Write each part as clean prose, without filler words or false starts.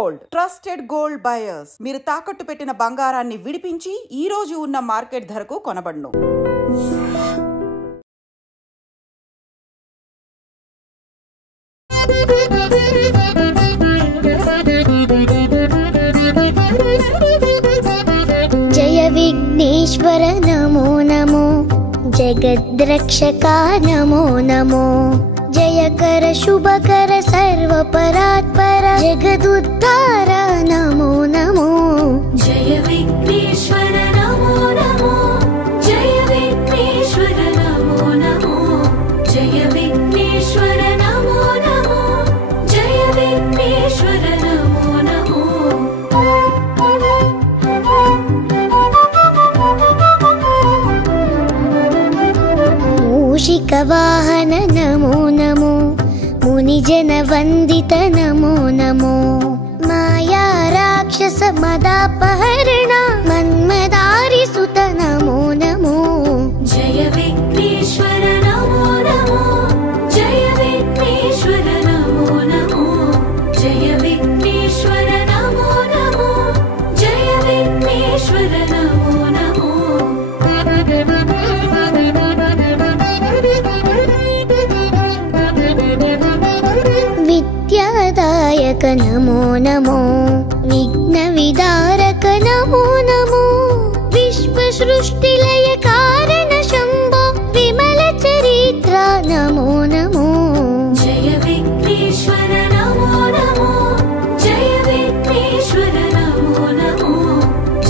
Gold, trusted gold buyers. మీరు తాకట్టు పెట్టిన బంగారాన్ని విడిపించి ఈ రోజు ఉన్న మార్కెట్ ధరకు కొనబడును. జయ విఘ్నేశ్వర నమో నమో, జగద్రక్షకా నమో నమో, జయకర శుభకర సర్వపరాత్పర జగదుద్ధార నమో నమో. జయ విఘ్నేశ్వర నమో నమో, జయ విఘ్నేశ్వర నమో నమో, జయ విఘ్నేశ్వర నమో నమో, జయ విఘ్నేశ్వర నమో నమో. మూషిక వాహన నమో నమో, మునిజన వందిత నమో నమో, మాయా రాక్షస మదాపహరణ మన్మదారి సుత నమో నమో. జయ విఘ్నేశ్వర నమో నమో, జయ విఘ్నేశ్వర నమో నమో, జయ విఘ్నేశ్వర నమో నమో, జయ విఘ్నేశ్వర నమో నమో. విద్యాదాయక నమో నమో, విఘ్న విదారక నమో నమో, విశ్వ సృష్టిలయ కారణ శంభో విమల చరిత్ర నమో నమో. జయ విఘ్నేశ్వర నమో నమో, జయ విఘ్నేశ్వర నమో నమో,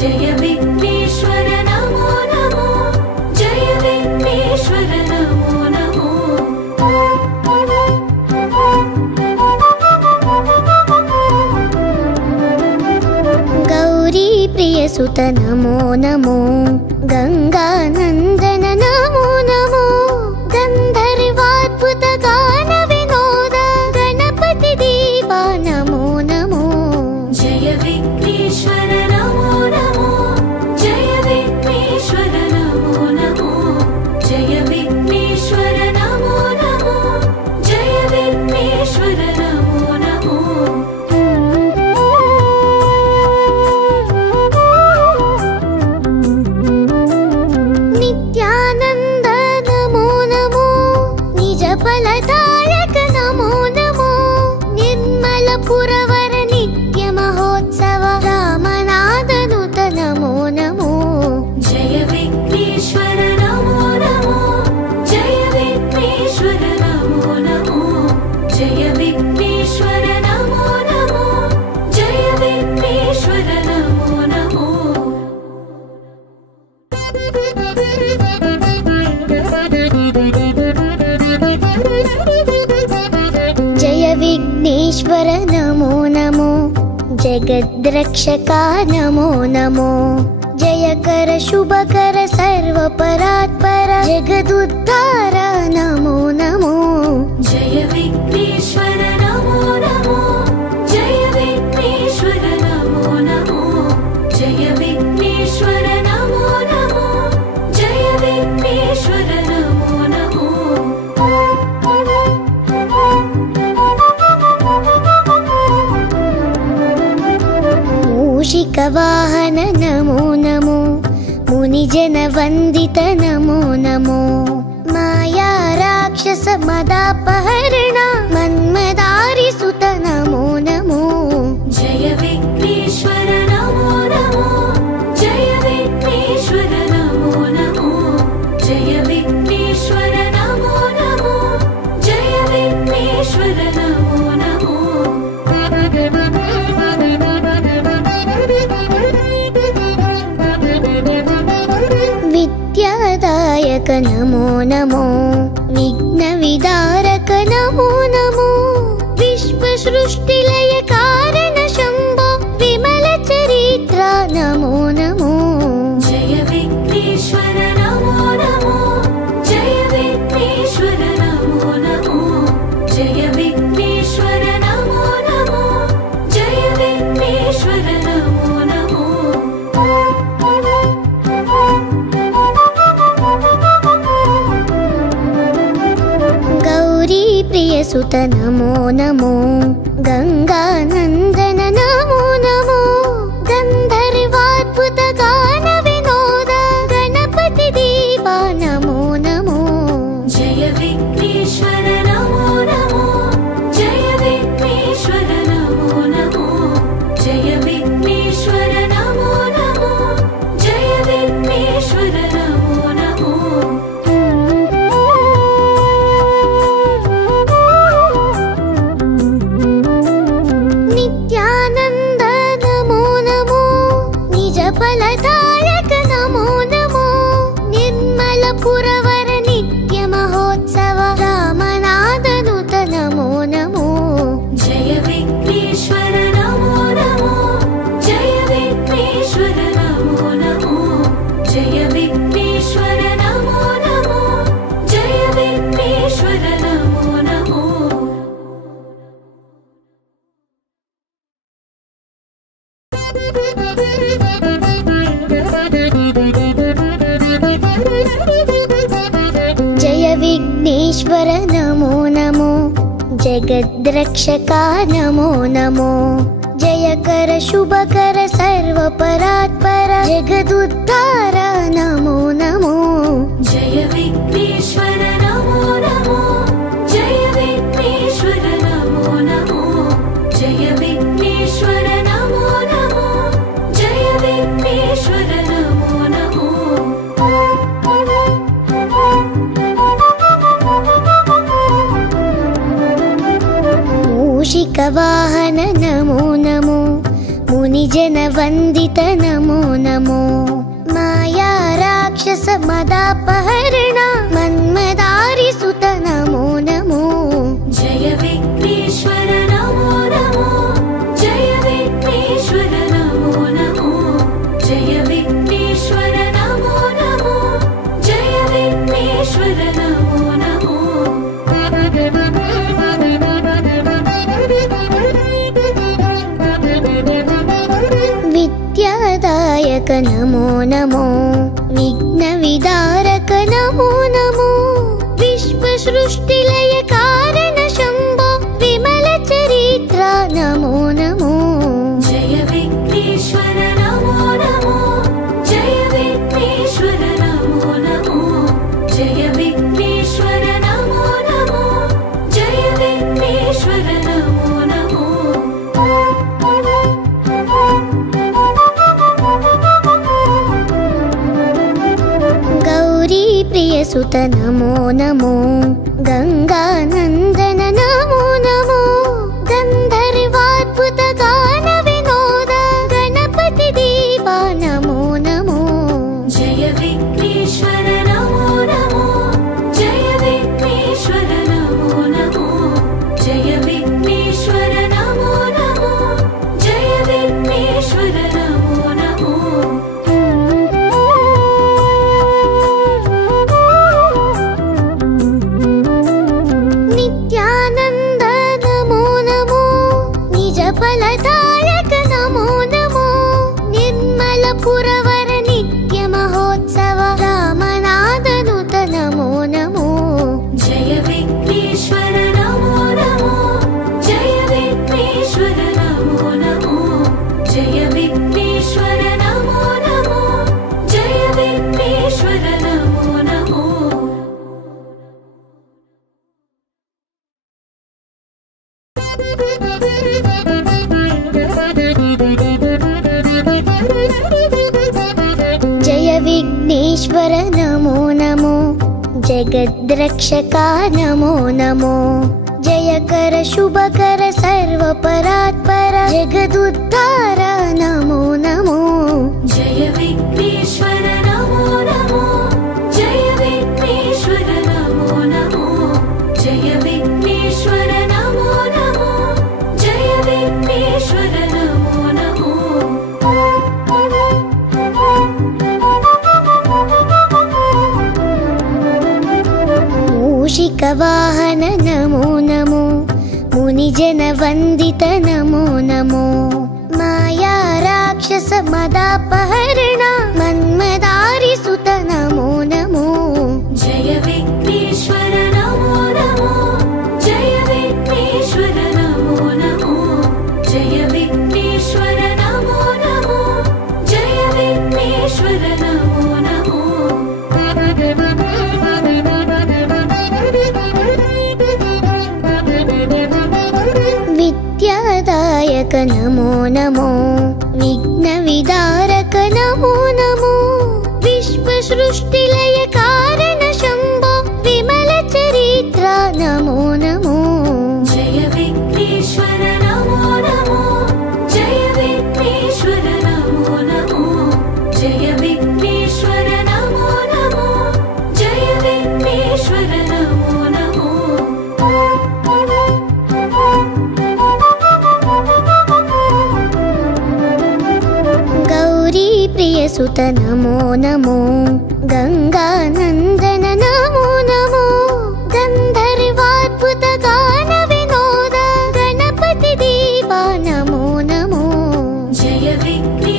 జయ విఘ్నేశ్వర నమో నమో, జయ విఘ్నేశ్వర నమో నమో. గౌరీ ప్రియ సుత నమో నమో, గంగానందన నమో నమో, గంధర్వాద్భుత గాన వినోద గణపతి దేవా నమో నమో. జయ విఘ్నేశ్వర నమో నమో, జయ విఘ్నేశ్వర నమో నమో, జయ విఘ్నేశ్వర నమో నమో, జయ విఘ్నేశ్వర నమో నమో. నిత్యానంద నమో నమో, నిజ ఫలదాయక నమో నమో, నిర్మల పురవర నిత్య మహోత్సవ రామనాథనుత నమో నమో. జయ విఘ్నేశ్వర నమో నమో, జయ విఘ్నేశ్వర నమో నమో, జయ విఘ్నేశ్వర నమో నమో, జయ విఘ్నేశ్వర నమో నమో. జయ విఘ్నేశ్వర నమో నమో, జగద్రక్షకా నమో నమో, జయకర శుభకర సర్వపరాత్పర జగదుద్ధార నమో నమో. జయ విఘ్నేశ్వర నమో నమో, జయ విఘ్నేశ్వర నమో నమో, జయ విఘ్నేశ్వర నమో నమో, జయ విఘ్నేశ్వర నమో నమో. మూషిక వాహన నమో నమో, మునిజన వందిత నమో నమో, మాయా రాక్షస మదాపహరణ మన్మదారి సుత నమో నమో. జయ విఘ్నేశ్వర నమో నమో, జయ విఘ్నేశ్వర నమో నమో, జయ విఘ్నేశ్వర నమో నమో, జయ విఘ్నేశ్వర నమో నమో. విద్యాదాయక నమో నమో, విఘ్న విదారక నమో నమో, విశ్వ సృష్టిలయ కారణ శంభో విమల చరిత్ర నమో నమో. జయ విఘ్నేశ్వర నమో నమో, జయ విఘ్నేశ్వర నమో నమో, జయ విఘ్నేశ్వర నమో నమో, జయ విఘ్నేశ్వర నమో నమో. గౌరీ ప్రియ సుత నమో నమో, గంగానందన నమో जय विघ्नेश्वर नमो नमो जगद्रक्षका नमो नमो जयकर शुभकर सर्वपरात्पर जगदुद्धार नमो नमो जय विघ्नेश्वर नमो नमो जय विघ्नेश्वर नमो नमो जय विघ्नेश्वर नमो नमो जय विघ्नेश्वर नमो नमो मूषिकवाहन नमो नमो मुनिजन वंदित नमो नमो माया राक्षस मदापहरण मन्मदारि सुत नमो नमो जय विघ्नेश्वर नमो नमो जय विघ्नेश्वर नमो नमो जय विघ्नेश्वर नमो नमो जय विघ्नेश्वर नमो नमो विद्यादायक नमो नमो विघ्नविदारक नमो नमो विश्वसृष्टिलय कारण शम्भो विमल चरित्र नमो नमो जय विघ्नेश्वर नमो नमो जय विघ्नेश्वर नमो नमो जय विघ्नेश्वर नमो नमो जय विघ्नेश्वर नमो नमो गौरी प्रिय सुत नमो नमो गंगानंदन नमो नमो गंधर्वाद्भुत गान विनोद गणपति देवा नमो नमो जय विघ्नेश्वर नमो नमो जय विघ्नेश्वर नमो नमो जय विघ्नेश्वर नमो नमो जय विघ्नेश्वर नमो नमो नित्यानंद नमो नमो निज फलदायक नमो नमो निर्मल पुरवर नित्य महोत्सव रामनादनुत नमो नमो जय विघ्नेश्वर नमो नमो जय विघ्नेश्वर नमो नमो जय विघ्नेश्वर नमो नमो जय विघ्नेश्वर नमो नमो जय विघ्नेश्वर नमो नमो जगद्रक्षका नमो नमो जयकर शुभकर सर्वपरात्पर जगदुद्धार नमो नमो जय विघ्नेश्वर नमो नमो जय विघ्नेश्वर नमो नमो जय विघ्नेश्वर नमो नमो जय विघ्नेश्वर नमो नमो मूषिकवाहन नमो नमो मुनिजन वंदित नमो नमो माया राक्षस मदापहरण मन्मदारि सुत नमो नमो जय विघ्नेश्वर नमो नमो जय विघ्नेश्वर नमो नमो जय विघ्नेश्वर नमो नमो जय विघ्नेश्वर नमो नमो विद्यादायक नमो नमो विघ्नविदारक नमो नमो विश्वसृष्टिलय कारण शम्भो विमल चरित्र नमो नमो जय विघ्नेश्वर नमो नमो जय विघ्नेश्वर नमो नमो जय विघ्नेश्वर नमो नमो जय विघ्नेश्वर नमो नमो गौरी प्रिय सुत नमो नमो गंगानंदन नमो नमो गंधर्वाद्भुत गान विनोद गणपति देवा नमो नमो जय विघ्नेश्वर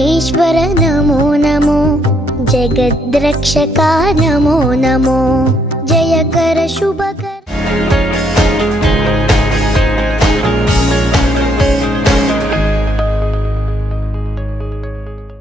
विघ्नेश्वर नमो नमो जगद्रक्षका नमो नमो जयकर शुभकर